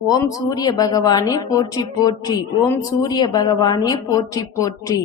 ஓம் சூரிய பகவானே போற்றி போற்றி. ஓம் சூரிய பகவானே போற்றி போற்றி.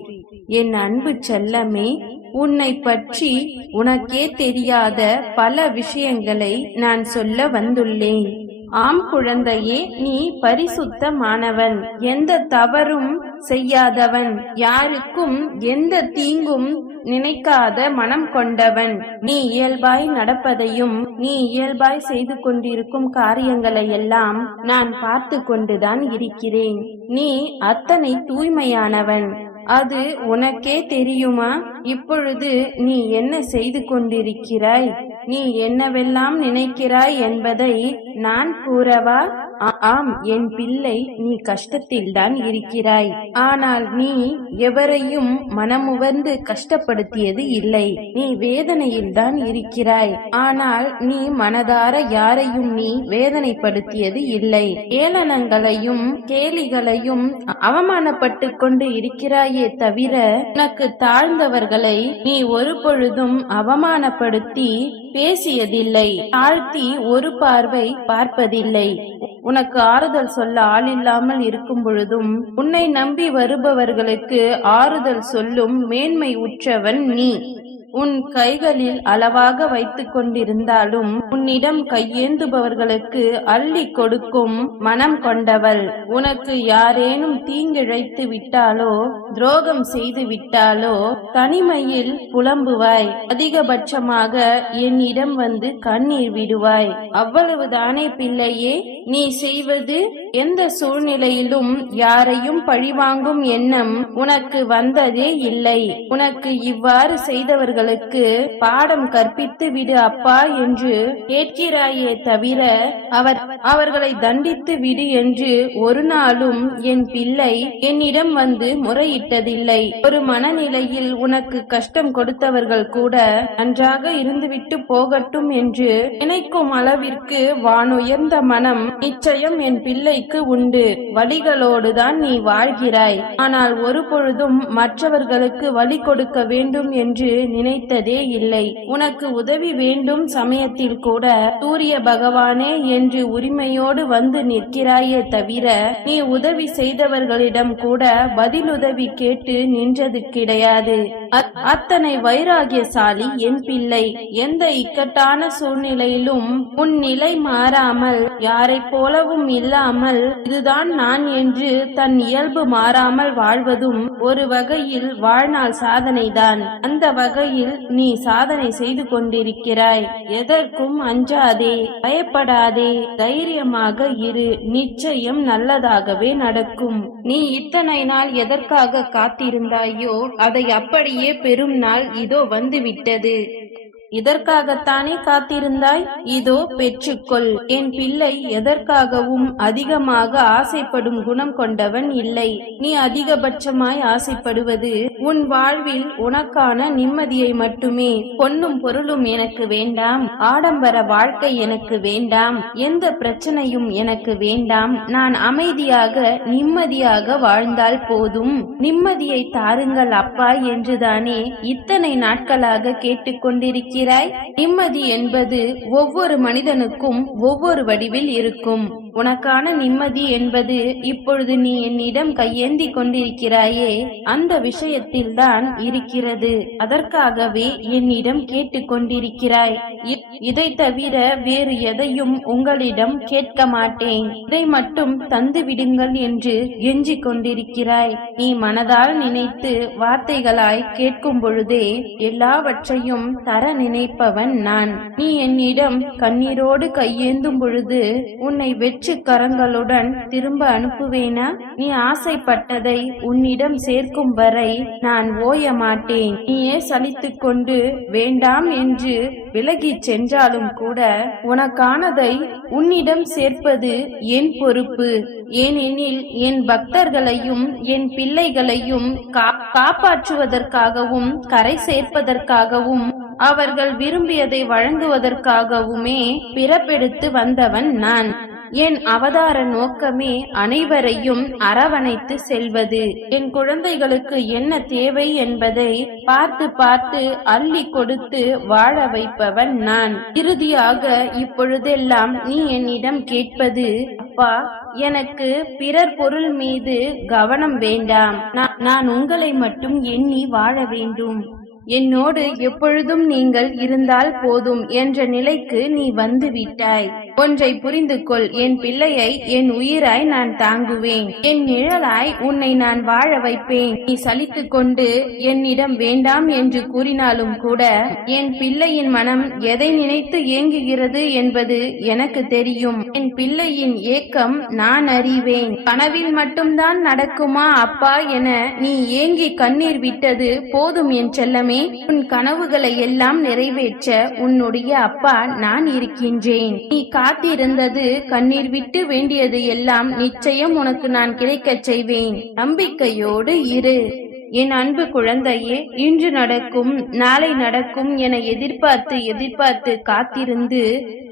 என் அன்பு செல்லமே உன்னை பற்றி உனக்கே தெரியாத பல விஷயங்களை நான் சொல்ல வந்துள்ளேன். ஆம் குழந்தையே நீ பரிசுத்தமானவன். எந்த தவறும் செய்யாதவன். யாருக்கும் எந்த தீங்கும் நினைக்காத மனம் கொண்டவன். நீ இயல்பாய் நடப்பதையும் நீ இயல்பாய் செய்து கொண்டிருக்கும் காரியங்களை எல்லாம் நான் பார்த்து கொண்டுதான் இருக்கிறேன். நீ அத்தனை தூய்மையானவன். அது உனக்கே தெரியுமா? இப்பொழுது நீ என்ன செய்து கொண்டிருக்கிறாய்? நீ என்னவெல்லாம் நினைக்கிறாய் என்பதை நான் கூறவா? ஆம் என் பிள்ளை நீ கஷ்டத்தில்தான் இருக்கிறாய். ஆனால் நீ எவரையும் மனமுவந்து கஷ்டப்படுத்தியது இல்லை. நீ வேதனையில்தான் இருக்கிறாய். ஆனால் நீ மனதார யாரையும் நீ வேதனைப்படுத்தியது இல்லை. ஏளனங்களையும் கேலிகளையும் அவமானப்பட்டு கொண்டு இருக்கிறாயே தவிர உனக்கு தாழ்ந்தவர்களை நீ ஒரு பொழுதும் அவமானப்படுத்தி பேசியதில்லை. தாழ்த்தி ஒரு பார்வை பார்ப்பதில்லை. உனக்கு ஆறுதல் சொல்ல ஆள் இல்லாமல் இருக்கும் பொழுதும் உன்னை நம்பி வருபவர்களுக்கு ஆறுதல் சொல்லும் மேன்மை உற்றவன் நீ. உன் கைகளில் அளவாக வைத்துக் கொண்டிருந்தாலும் உன்னிடம் கையேந்துபவர்களுக்கு அள்ளி கொடுக்கும் மனம் கொண்டவள். உனக்கு யாரேனும் தீங்கிழைத்து விட்டாலோ துரோகம் செய்து விட்டாலோ தனிமையில் புலம்புவாய். அதிகபட்சமாக என்னிடம் வந்து கண்ணீர் விடுவாய். அவ்வளவுதானே பிள்ளையே நீ செய்வது? எந்த சூழ்நிலையிலும் யாரையும் பழிவாங்கும் எண்ணம் உனக்கு வந்ததே இல்லை. உனக்கு இவ்வாறு செய்தவர்களுக்கு பாடம் கற்பித்து விடு அப்பா என்று கேட்கிறாயே தவிர அவர் அவர்களை தண்டித்து விடு என்று ஒரு நாளும் என் பிள்ளை என்னிடம் வந்து முறையிட்டதில்லை. ஒரு மனநிலையில் உனக்கு கஷ்டம் கொடுத்தவர்கள் கூட நன்றாக இருந்துவிட்டு போகட்டும் என்று நினைக்கும் அளவிற்கு வானுயர்ந்த மனம் நிச்சயம் என் பிள்ளை பிள்ளைக்கு உண்டு. வழிகளோடுதான் நீ வாழ்கிறாய். ஆனால் ஒரு பொழுதும் மற்றவர்களுக்கு வழி கொடுக்க வேண்டும் என்று நினைத்ததே இல்லை. உனக்கு உதவி வேண்டும் சமயத்தில் கூட சூரிய பகவானே என்று உரிமையோடு வந்து நிற்கிறாயே தவிர நீ உதவி செய்தவர்களிடம் கூட பதிலுதவி கேட்டு நின்றது கிடையாது. அத்தனை வைராகியசாலி என் பிள்ளை. எந்த இக்கட்டான சூழ்நிலையிலும் உன் நிலை மாறாமல் யாரைப் போலவும் இல்லாமல் இதுதான் நான் என்று தன் இயல்பு மாறாமல் வாழ்வதும் ஒரு வகையில் வாழ்நாள் சாதனைதான். அந்த வகையில் நீ சாதனை செய்து கொண்டிருக்கிறாய். எதற்கும் அஞ்சாதே பயப்படாதே தைரியமாக இரு. நிச்சயம் நல்லதாகவே நடக்கும். நீ இத்தனை நாள் எதற்காக காத்திருந்தாயோ அதை அப்படியே பெரும் நாள் இதோ வந்துவிட்டது. இதற்காகத்தானே காத்திருந்தாய்? இதோ பெற்றுக்கொள். என் பிள்ளை எதற்காகவும் அதிகமாக ஆசைப்படும் குணம் கொண்டவன் இல்லை. நீ அதிகபட்சமாய் ஆசைப்படுவது உன் வாழ்வில் உனக்கான நிம்மதியை மட்டுமே பொன்னும் பொருளும் எனக்கு வேண்டாம் ஆடம்பர வாழ்க்கை எனக்கு வேண்டாம் எந்த பிரச்சனையும் எனக்கு வேண்டாம். நான் அமைதியாக நிம்மதியாக வாழ்ந்தால் போதும். நிம்மதியை தாருங்கள் அப்பா என்றுதானே இத்தனை நாட்களாக கேட்டுக்கொண்டிருக்கிறாய்? நிம்மதி என்பது ஒவ்வொரு மனிதனுக்கும் ஒவ்வொரு வடிவில் இருக்கும். உனக்கான நிம்மதி என்பது இப்பொழுது நீ என்னிடம் கையேந்தி கொண்டிருக்கிறாயே அந்த விஷயத்தை விஷயத்தில்தான் இருக்கிறது. அதற்காகவே என்னிடம் கேட்டுக்கொண்டிருக்கிறாய். இதை தவிர வேறு எதையும் உங்களிடம் கேட்க மாட்டேன். இதை மட்டும் தந்து விடுங்கள் என்று எஞ்சிக் கொண்டிருக்கிறாய் நீ மனதால் நினைத்து வார்த்தைகளாய் கேட்கும் பொழுதே எல்லாவற்றையும் தர நினைப்பவன் நான். நீ என்னிடம் கண்ணீரோடு கையேந்தும் பொழுது உன்னை வெற்று கரங்களுடன் திரும்ப அனுப்புவேனா? நீ ஆசைப்பட்டதை உன்னிடம் சேர்க்கும் வரை நான் ஓய மாட்டேன். நீயே சலித்துக் கொண்டு வேண்டாம் என்று விலகிச் சென்றாலும் கூட உனக்கானதை உன்னிடம் சேர்ப்பது என் பொறுப்பு. ஏனெனில் என் பக்தர்களையும் என் பிள்ளைகளையும் காப்பாற்றுவதற்காகவும் கரை சேர்ப்பதற்காகவும் அவர்கள் விரும்பியதை வழங்குவதற்காகவுமே பிறப்பெடுத்து வந்தவன் நான். என் அவதார நோக்கமே அனைவரையும் அரவணைத்து செல்வது. என் குழந்தைகளுக்கு என்ன தேவை என்பதை பார்த்து பார்த்து அள்ளி கொடுத்து வாழ வைப்பவன் நான். இறுதியாக இப்பொழுதெல்லாம் நீ என்னிடம் கேட்பது அப்பா எனக்கு பிறர் பொருள் மீது கவனம் வேண்டாம். நான்- நான் உங்களை மட்டும் எண்ணி வாழ வேண்டும். என்னோடு எப்பொழுதும் நீங்கள் இருந்தால் போதும் என்ற நிலைக்கு நீ வந்து விட்டாய் ஒன்றை புரிந்து கொள் என் பிள்ளையை என் உயிராய் நான் தாங்குவேன். என் நிழலாய் உன்னை நான் வாழ வைப்பேன். நீ சலித்து கொண்டு என்னிடம் வேண்டாம் என்று கூறினாலும் கூட என் பிள்ளையின் மனம் எதை நினைத்து ஏங்குகிறது என்பது எனக்கு தெரியும். என் பிள்ளையின் ஏக்கம் நான் அறிவேன். கனவில் மட்டும்தான் நடக்குமா அப்பா என நீ ஏங்கி கண்ணீர் விட்டது போதும் என் செல்லமே. உன் கனவுகளை எல்லாம் நிறைவேற்ற உன்னுடைய அப்பா நான் இருக்கின்றேன். நீ காத்திருந்தது கண்ணீர் விட்டு வேண்டியது எல்லாம் நிச்சயம் உனக்கு நான் கிடைக்கச் செய்வேன். நம்பிக்கையோடு இரு. என் அன்பு குழந்தையே இன்று நடக்கும் நாளை நடக்கும் என எதிர்பார்த்து எதிர்பார்த்து காத்திருந்து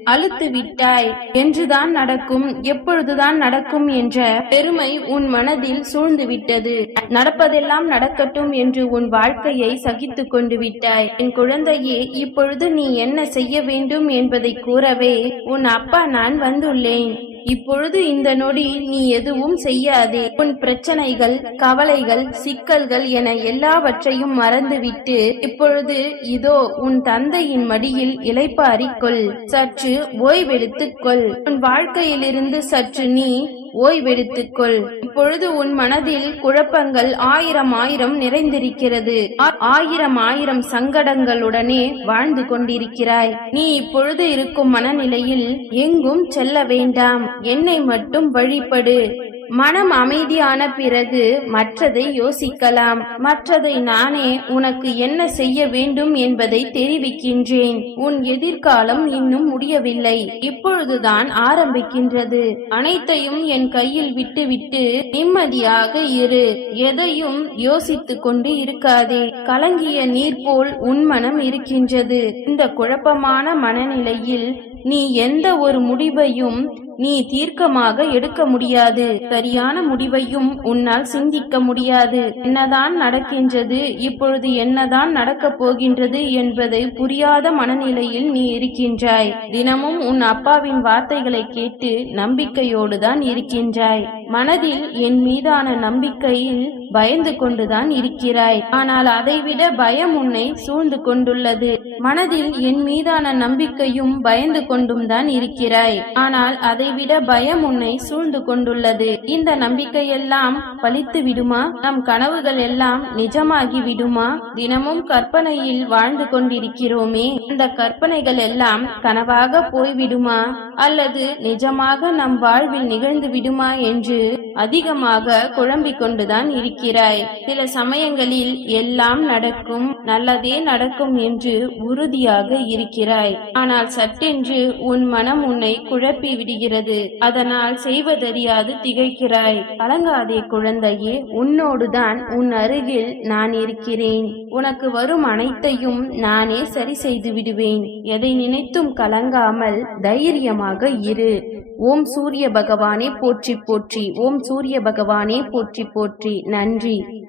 அழுத்து விட்டாய். என்றுதான் நடக்கும் எப்பொழுதுதான் நடக்கும் என்ற பெருமை உன் மனதில் சூழ்ந்து விட்டது. நடப்பதெல்லாம் நடக்கட்டும் என்று உன் வாழ்க்கையை சகித்து கொண்டு விட்டாய். என் குழந்தையே இப்பொழுது நீ என்ன செய்ய வேண்டும் என்பதை கூறவே உன் அப்பா நான் வந்துள்ளேன். இப்பொழுது இந்த நொடி நீ எதுவும் செய்யாதே. உன் பிரச்சனைகள் கவலைகள் சிக்கல்கள் என எல்லாவற்றையும் மறந்துவிட்டு இப்பொழுது இதோ உன் தந்தையின் மடியில் இளைப்பாறிக்கொள் சற்று ஓய்வெடுத்துக்கொள் உன் வாழ்க்கையிலிருந்து சற்று நீ ஓய்வெடுத்துக்கொள். இப்பொழுது உன் மனதில் குழப்பங்கள் ஆயிரம் ஆயிரம் நிறைந்திருக்கிறது. ஆ- ஆயிரம் ஆயிரம் சங்கடங்களுடனே வாழ்ந்து கொண்டிருக்கிறாய். நீ இப்பொழுது இருக்கும் மனநிலையில் எங்கும் செல்ல வேண்டாம். என்னை மட்டும் வழிபடு. மனம் அமைதியான பிறகு மற்றதை யோசிக்கலாம். மற்றதை நானே உனக்கு என்ன செய்ய வேண்டும் என்பதை தெரிவிக்கின்றேன். உன் எதிர்காலம் இன்னும் முடியவில்லை. இப்பொழுதுதான் ஆரம்பிக்கின்றது. அனைத்தையும் என் கையில் விட்டுவிட்டு நிம்மதியாக இரு. எதையும் யோசித்து கொண்டு இருக்காதே. கலங்கிய நீர் போல் உன் மனம் இருக்கின்றது. இந்த குழப்பமான மனநிலையில் நீ எந்த ஒரு முடிவையும் நீ தீர்க்கமாக எடுக்க முடியாது. சரியான முடிவையும் உன்னால் சிந்திக்க முடியாது. என்னதான் நடக்கின்றது இப்பொழுது என்னதான் நடக்கப் போகின்றது என்பதை புரியாத மனநிலையில் நீ இருக்கின்றாய். தினமும் உன் அப்பாவின் வார்த்தைகளை கேட்டு நம்பிக்கையோடு தான் இருக்கின்றாய். மனதில் என் மீதான நம்பிக்கையில் பயந்து கொண்டுதான் இருக்கிறாய். ஆனால் அதைவிட பயம் உன்னை சூழ்ந்து கொண்டுள்ளது. மனதில் என் மீதான நம்பிக்கையும் பயந்து கொண்டும் தான் இருக்கிறாய். ஆனால் அதை அதைவிட பயம் உன்னை சூழ்ந்து கொண்டுள்ளது. இந்த நம்பிக்கையெல்லாம் பலித்து விடுமா? நம் கனவுகள் எல்லாம் நிஜமாகி விடுமா? தினமும் கற்பனையில் வாழ்ந்து கொண்டிருக்கிறோமே. இந்த கற்பனைகள் எல்லாம் கனவாக போய்விடுமா? அல்லது நிஜமாக நம் வாழ்வில் நிகழ்ந்து விடுமா என்று அதிகமாக குழம்பிக் கொண்டுதான் இருக்கிறாய். சில சமயங்களில் எல்லாம் நடக்கும் நல்லதே நடக்கும் என்று உறுதியாக இருக்கிறாய். ஆனால் சட்டென்று உன் மனம் உன்னை குழப்பி விடுகிறது. அதனால் செய்வதறியாது திகைக்கிறாய். கலங்காதே குழந்தையே உன்னோடுதான் உன் அருகில் நான் இருக்கிறேன். உனக்கு வரும் அனைத்தையும் நானே சரி செய்து விடுவேன். எதை நினைத்தும் கலங்காமல் தைரியமாக இரு. ஓம் சூரிய பகவானே போற்றி போற்றி ஓம் சூரிய பகவானே போற்றி போற்றி. நன்றி.